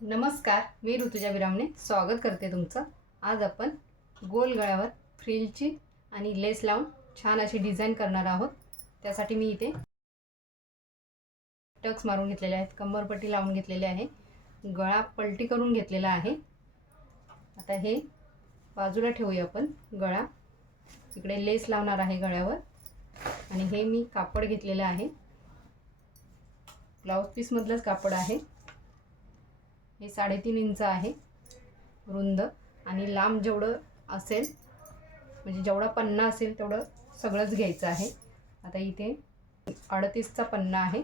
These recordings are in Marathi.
नमस्कार मी ऋतुजा विरामने स्वागत करते तुमचं. आज आपण गोल गळ्यावर फ्रिलची आणि लेस लावून छान अशी डिझाईन करणार आहोत. त्यासाठी मी इथे टक्स मारून घेतलेले आहेत कंबरपट्टी लावून घेतलेले आहे गळा पलटी करून घेतलेला आहे. आता हे बाजूला ठेवूया आपण गळा. इकडे लेस लावणार आहे गळ्यावर. आणि हे मी कापड घेतलेलं आहे. ब्लाऊज पीसमधलंच कापड आहे. हे साडेतीन इंच आहे. रुंद आणि लांब जेवढं असेल म्हणजे जेवढा पन्ना असेल तेवढं सगळंच घ्यायचं आहे. आता इथे अडतीसचा पन्ना आहे.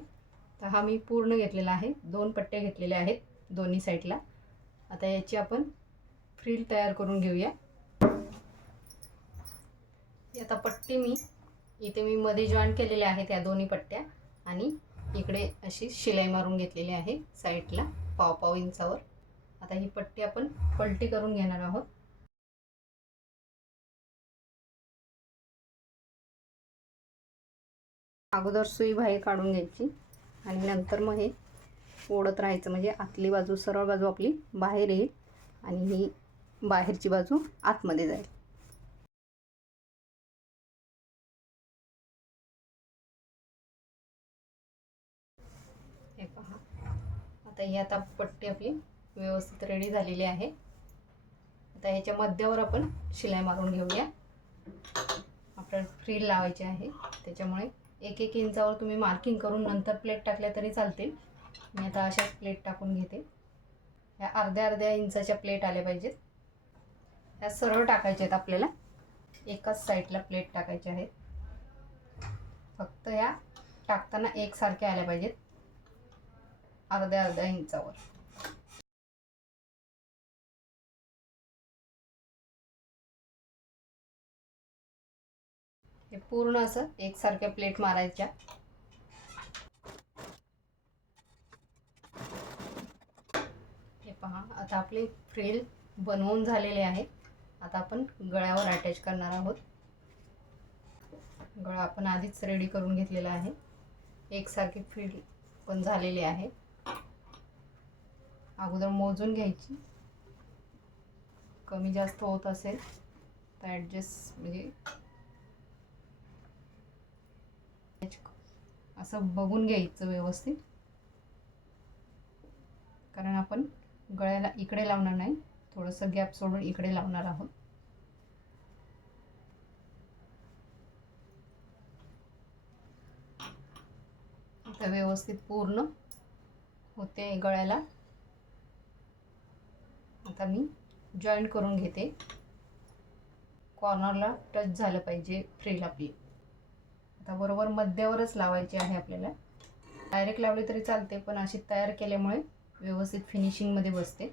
तर हा मी पूर्ण घेतलेला आहे. दोन पट्टे घेतलेले आहेत दोन्ही साईडला आता याची आपण फ्रील तयार करून घेऊया. आता पट्टी मी इथे मी मध्ये जॉईन केलेल्या आहेत या दोन्ही पट्ट्या आणि इकडे अशी शिलाई मारून घेतलेली आहे साईडला पाव पाव इंचावर. आता ही पट्टी आपण पलटी करून घेणार आहोत. अगोदर सुई बाहेर काढून घ्यायची आणि नंतर मग हे ओढत राहायचं. म्हणजे आतली बाजू सरळ बाजू आपली बाहेर येईल आणि ही बाहेरची बाजू आतमध्ये जाईल. आता ही आता पट्टी आपली व्यवस्थित रेडी झालेली आहे. आता ह्याच्या मध्यावर आपण शिलाई मारून घेऊया. आपल्याला फ्रील लावायची आहे. त्याच्यामुळे एक एक इंचावर तुम्ही मार्किंग करून नंतर प्लेट टाकल्या तरी चालतील. मी आता अशाच प्लेट टाकून घेते. ह्या अर्ध्या अर्ध्या इंचाच्या प्लेट आल्या पाहिजेत. ह्या सरळ टाकायच्या आहेत आपल्याला. एकाच साईडला प्लेट टाकायच्या आहेत. फक्त ह्या टाकताना एकसारख्या आल्या पाहिजेत. अर्ध्या अर्ध्या इंचावर हे पूर्ण असं एकसारख्या प्लेट मारायच्या. हे पहा आता आपले फ्रेल बनवून झालेले आहे. आता आपण गळ्यावर अटॅच करणार आहोत. गळा आपण आधीच रेडी करून घेतलेला आहे. एकसारखी फ्रील पण झालेली आहे. अगोदर मोजून घ्यायची. कमी जास्त होत असेल तर ॲडजस्ट म्हणजे असं बघून घ्यायचं व्यवस्थित. कारण आपण गळ्याला इकडे लावणार नाही थोडंसं गॅप सोडून इकडे लावणार आहोत. व्यवस्थित पूर्ण होते गळ्याला. आता मी जॉईंट करून घेते. कॉर्नरला टच झालं पाहिजे फ्रील आपली आता बरोबर मध्यावरच लावायची आहे आपल्याला. डायरेक्ट लावली तरी चालते पण अशी तयार केल्यामुळे व्यवस्थित फिनिशिंगमध्ये बसते.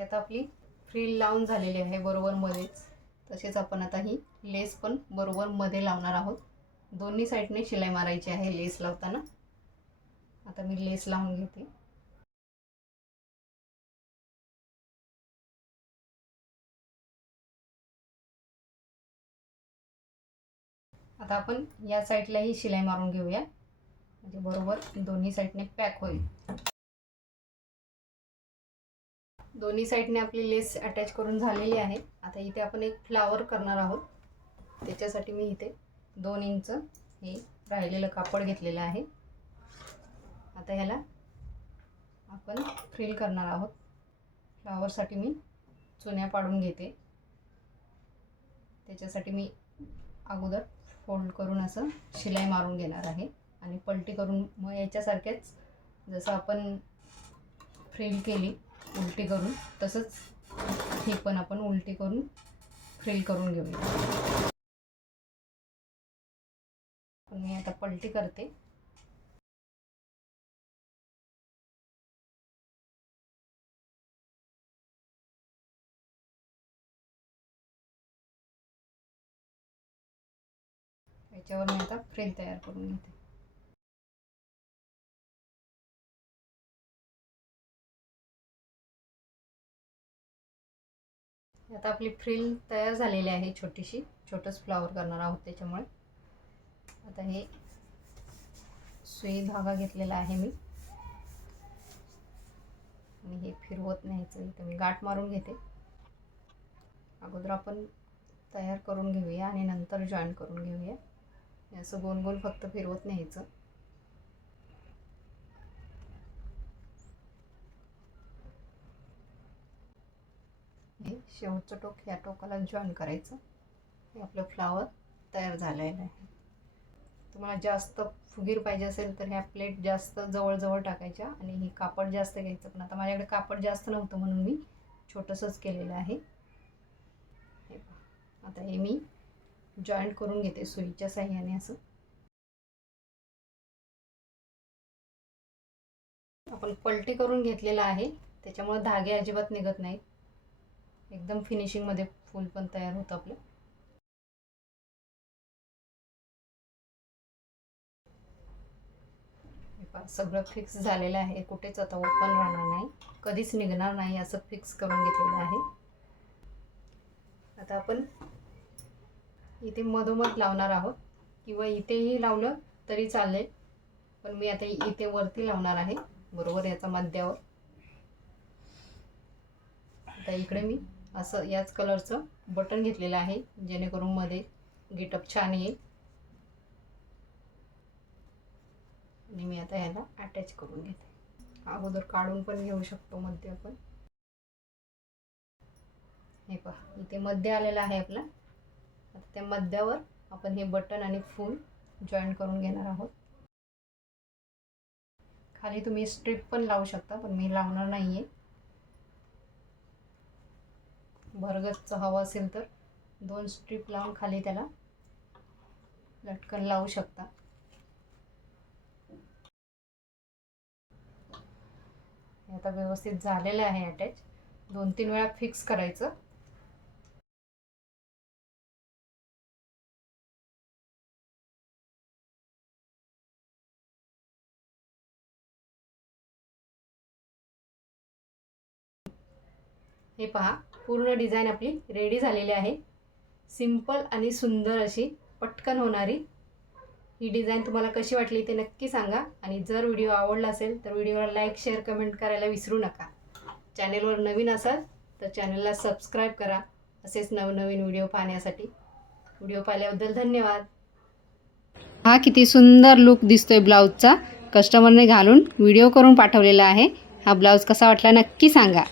यात आपली फ्रील लावून झालेली आहे बरोबर मध्येच. तसेच आपण आता ही लेस पण बरोबर मध्ये लावणार आहोत. दोन्ही साईडने शिलाई मारायची आहे लेस लावताना. आता मी लेस लावून घेते. आता आपण या साईडलाही शिलाई मारून घेऊया. म्हणजे बरोबर दोन्ही साईडने पॅक होईल. दोन्ही साईडने आपली लेस अटॅच करून झालेली आहे. आता इथे आपण एक फ्लावर करणार आहोत. त्याच्यासाठी मी इथे दोन इंच हे राहिलेलं कापड घेतलेलं आहे. आता ह्याला आपण फ्रिल करणार आहोत. फ्लावरसाठी मी चुन्या पाडून घेते. त्याच्यासाठी मी अगोदर फोल्ड करून असं शिलाई मारून घेणार आहे. आणि पलटी करून मग याच्यासारख्याच जसं आपण फ्रिल केली उलटी करून तसंच हे पण आपण उलटी करून फ्रिल करून घेऊया. मी आता पलटी करते. याच्यावर मी आता फ्रिल तयार करून घेते. आता आपली फ्रिल तयार झालेली आहे छोटीशी. छोटंच फ्लावर करणार आहोत त्याच्यामुळे. आता हे सुई धागा घेतलेला आहे मी. आणि हे फिरवत न्यायचं. इथं मी गाठ मारून घेते. अगोदर आपण तयार करून घेऊया आणि नंतर जॉईन करून घेऊया. असं गोल गोल फक्त फिरवत न्यायचं हे शेवटचं टोक ह्या टोकाला जॉईन करायचं. हे आपलं फ्लावर तयार झालेलं आहे तुम्हाला जास्त फुगीर पाहिजे असेल तर ह्या प्लेट जास्त जवळजवळ टाकायच्या आणि ही कापड जास्त घ्यायचं. पण आता माझ्याकडे कापड जास्त नव्हतं म्हणून मी छोटंसंच केलेलं आहे. हे आता हे मी जॉईंट करून घेते सुईच्या साह्याने असं. आपण पलटी करून घेतलेला आहे. त्याच्यामुळे धागे अजिबात निघत नाहीत. एकदम फिनिशिंगमध्ये फूल पण तयार होतं आपलं. सगळं फिक्स झालेलं आहे. कुठेच आता ओपन राहणार नाही. कधीच निघणार नाही असं फिक्स करून घेतलेलं आहे. आता आपण इथे मधोमध लावणार आहोत. किंवा इथेही लावलं तरी चालेल. पण मी आता इथे वरती लावणार आहे. बरोबर याचा मध्यावर. आता इकडे मी असं याच कलरचं बटन घेतलेलं आहे जेणेकरून मध्ये गेटअप छान येईल. आणि मी आता ह्याला अटॅच करून घेते. अगोदर काढून पण घेऊ शकतो मध्ये आपण. हे पहा इथे मध्य आलेलं आहे आपला. आता त्या मध्यावर आपण हे बटन आणि फूल जॉईन करून घेणार आहोत. खाली तुम्ही स्ट्रीप पण लावू शकता पण मी लावणार नाही आहे भरगतचं हवं असेल तर. दोन स्ट्रीप लावून खाली त्याला लटकन लावू शकता. आता व्यवस्थित झालेलं आहे अटॅच दोन तीन वेळा फिक्स करायचं. हे पहा. पूर्ण डिझाईन आपली रेडी झालेली आहे. सिंपल आणि सुंदर अशी पटकन होणारी. ही डिझाईन तुम्हाला कशी वाटली ते नक्की सांगा आणि जर व्हिडिओ आवडला असेल तर व्हिडिओला लाईक शेअर कमेंट करायला विसरू नका. चॅनेलवर नवीन असाल तर चॅनलला सबस्क्राईब करा. असेच नवनवीन व्हिडिओ पाहण्यासाठी. व्हिडिओ पाहिल्याबद्दल धन्यवाद. हा किती सुंदर लुक दिसतोय ब्लाऊजचा. कस्टमरने घालून व्हिडिओ करून पाठवलेला आहे. हा ब्लाऊज कसा वाटला नक्की सांगा.